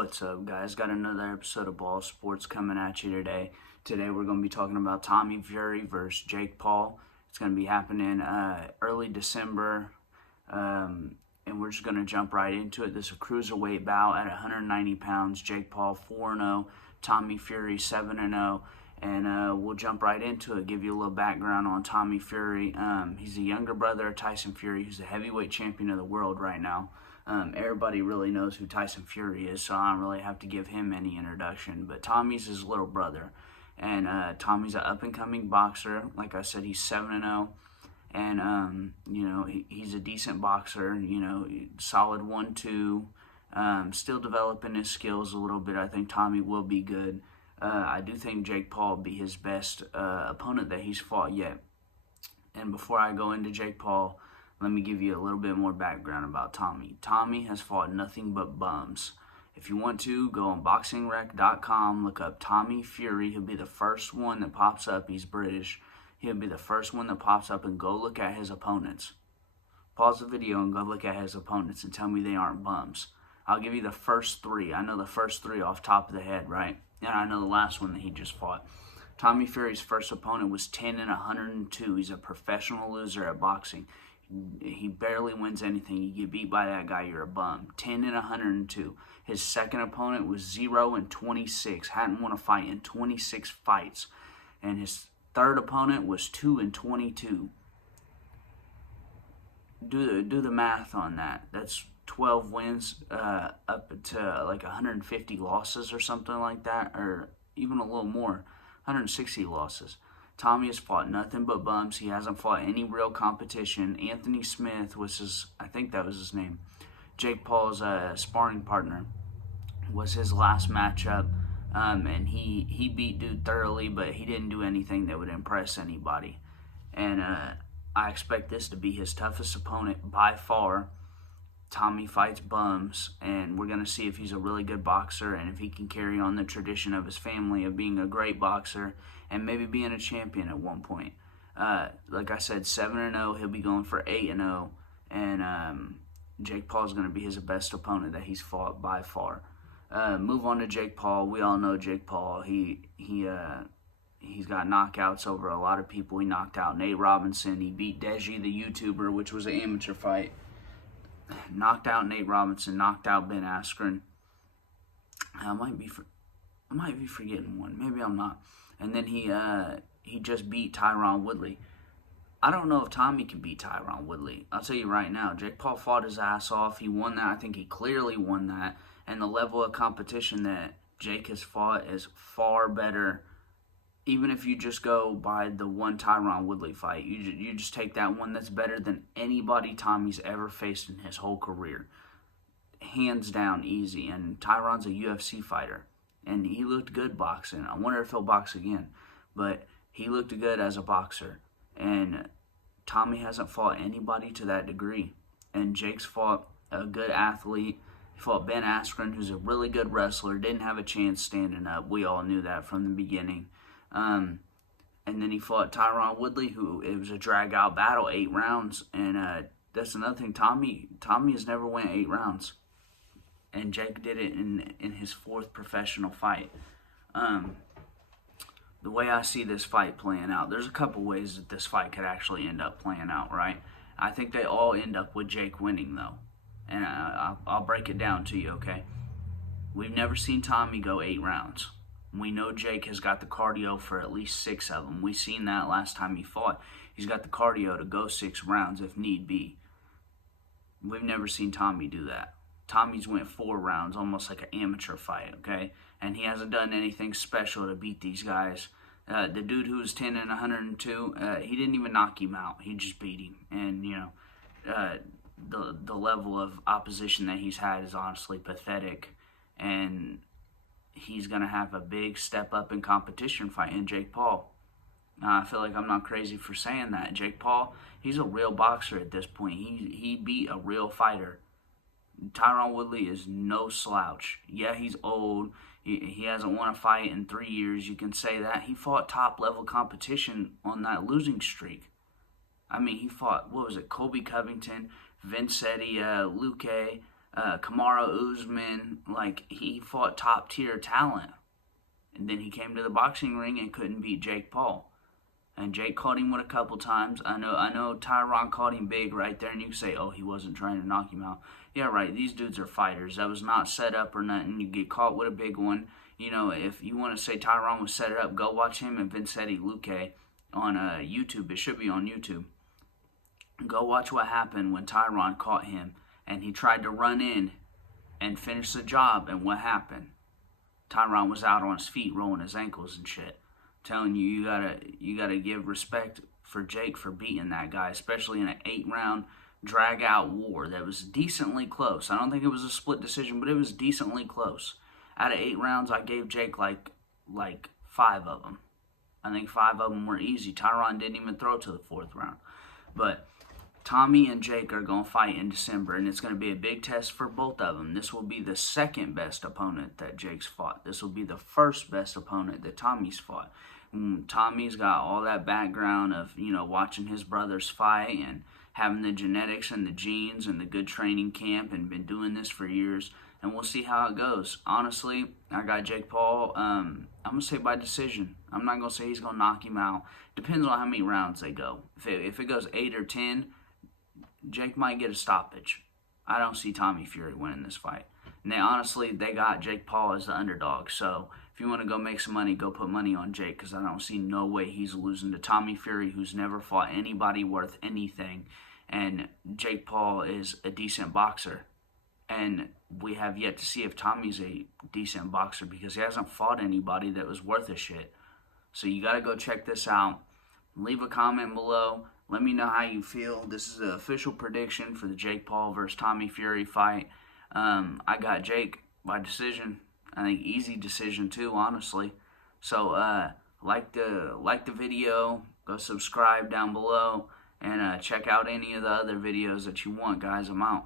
What's up, guys? Got another episode of Ball Sports coming at you today. Today we're going to be talking about Tommy Fury versus Jake Paul. It's going to be happening early December, and we're just going to jump right into it. This is a cruiserweight bout at 190 pounds. Jake Paul 4-0, Tommy Fury 7-0, and we'll jump right into it. Give you a little background on Tommy Fury. He's the younger brother of Tyson Fury, who's the heavyweight champion of the world right now. Everybody really knows who Tyson Fury is, so I don't really have to give him any introduction. But Tommy's his little brother, and Tommy's an up-and-coming boxer. Like I said, he's 7-0, and he's a decent boxer. Solid 1-2. Still developing his skills a little bit. I think Tommy will be good. I do think Jake Paul will be his best opponent that he's fought yet. And before I go into Jake Paul, let me give you a little bit more background about Tommy. Tommy has fought nothing but bums. If you want to, go on boxingrec.com, look up Tommy Fury. He'll be the first one that pops up. He's British. He'll be the first one that pops up, and go look at his opponents. Pause the video and go look at his opponents and tell me they aren't bums. I'll give you the first three. I know the first three off top of the head, right? And I know the last one that he just fought. Tommy Fury's first opponent was 10-102. He's a professional loser at boxing. He barely wins anything. You get beat by that guy, you're a bum. 10-102. His second opponent was 0-26. Hadn't won a fight in 26 fights. And his third opponent was 2-22. Do the math on that. That's 12 wins up to like 150 losses or something like that, or even a little more, 160 losses. Tommy has fought nothing but bums. He hasn't fought any real competition. Anthony Smith was his, I think that was his name, Jake Paul's sparring partner, was his last matchup. And he beat dude thoroughly, but he didn't do anything that would impress anybody. And I expect this to be his toughest opponent by far. Tommy fights bums, and we're going to see if he's a really good boxer and if he can carry on the tradition of his family of being a great boxer and maybe being a champion at one point. Like I said, 7-0, he'll be going for 8-0, and Jake Paul is going to be his best opponent that he's fought by far. Move on to Jake Paul. We all know Jake Paul. He's got knockouts over a lot of people. He knocked out Nate Robinson. He beat Deji, the YouTuber, which was an amateur fight. Knocked out Nate Robinson, knocked out Ben Askren. I might be forgetting one. Maybe I'm not. And then he just beat Tyron Woodley. I don't know if Tommy can beat Tyron Woodley. I'll tell you right now, Jake Paul fought his ass off. He won that. I think he clearly won that. And the level of competition that Jake has fought is far better. Even if you just go by the one Tyron Woodley fight, you just take that one, that's better than anybody Tommy's ever faced in his whole career. Hands down, easy. And Tyron's a UFC fighter, and he looked good boxing. I wonder if he'll box again, but he looked good as a boxer. And Tommy hasn't fought anybody to that degree. And Jake's fought a good athlete. He fought Ben Askren, who's a really good wrestler, didn't have a chance standing up. We all knew that from the beginning. And then he fought Tyron Woodley, who it was a drag-out battle, 8 rounds. And that's another thing. Tommy has never went 8 rounds, and Jake did it in his 4th professional fight. The way I see this fight playing out, there's a couple ways that this fight could actually end up playing out, right? I think they all end up with Jake winning, though, and I'll break it down to you, okay? We've never seen Tommy go 8 rounds. We know Jake has got the cardio for at least 6 of them. We seen that last time he fought. He's got the cardio to go 6 rounds if need be. We've never seen Tommy do that. Tommy's went 4 rounds, almost like an amateur fight, okay? And he hasn't done anything special to beat these guys. The dude who was 10-102, he didn't even knock him out. He just beat him. And, the level of opposition that he's had is honestly pathetic. And he's going to have a big step up in competition fighting Jake Paul. I feel like I'm not crazy for saying that. Jake Paul, he's a real boxer at this point. He beat a real fighter. Tyron Woodley is no slouch. Yeah, he's old. He hasn't won a fight in 3 years. You can say that. He fought top-level competition on that losing streak. I mean, he fought, what was it, Colby Covington, Vincetti, Luque, Kamaru Usman, like, he fought top tier talent. And then he came to the boxing ring and couldn't beat Jake Paul. And Jake caught him with a couple times. I know Tyron caught him big right there, and you can say, oh, he wasn't trying to knock him out. Yeah, right, these dudes are fighters. That was not set up or nothing. You get caught with a big one. You know, if you want to say Tyron was set up, go watch him and Vincetti Luque on YouTube. It should be on YouTube. Go watch what happened when Tyron caught him, and he tried to run in and finish the job, and what happened? Tyron was out on his feet, rolling his ankles and shit. I'm telling you, you gotta give respect for Jake for beating that guy, especially in an 8-round drag-out war that was decently close. I don't think it was a split decision, but it was decently close. Out of 8 rounds, I gave Jake like 5 of them. I think 5 of them were easy. Tyron didn't even throw to the 4th round. But Tommy and Jake are going to fight in December, and it's going to be a big test for both of them. This will be the second best opponent that Jake's fought. This will be the first best opponent that Tommy's fought. Tommy's got all that background of, you know, watching his brothers fight and having the genetics and the genes and the good training camp and been doing this for years. And we'll see how it goes. Honestly, I got Jake Paul. I'm going to say by decision. I'm not going to say he's going to knock him out. Depends on how many rounds they go. If it goes 8 or 10, Jake might get a stoppage. I don't see Tommy Fury winning this fight. And they got Jake Paul as the underdog. So if you want to go make some money, go put money on Jake, because I don't see no way he's losing to Tommy Fury, who's never fought anybody worth anything. And Jake Paul is a decent boxer. And we have yet to see if Tommy's a decent boxer, because he hasn't fought anybody that was worth a shit. So you got to go check this out. Leave a comment below. Let me know how you feel. This is an official prediction for the Jake Paul versus Tommy Fury fight. I got Jake by decision. I think easy decision too, honestly. So like the video. Go subscribe down below. And check out any of the other videos that you want, guys. I'm out.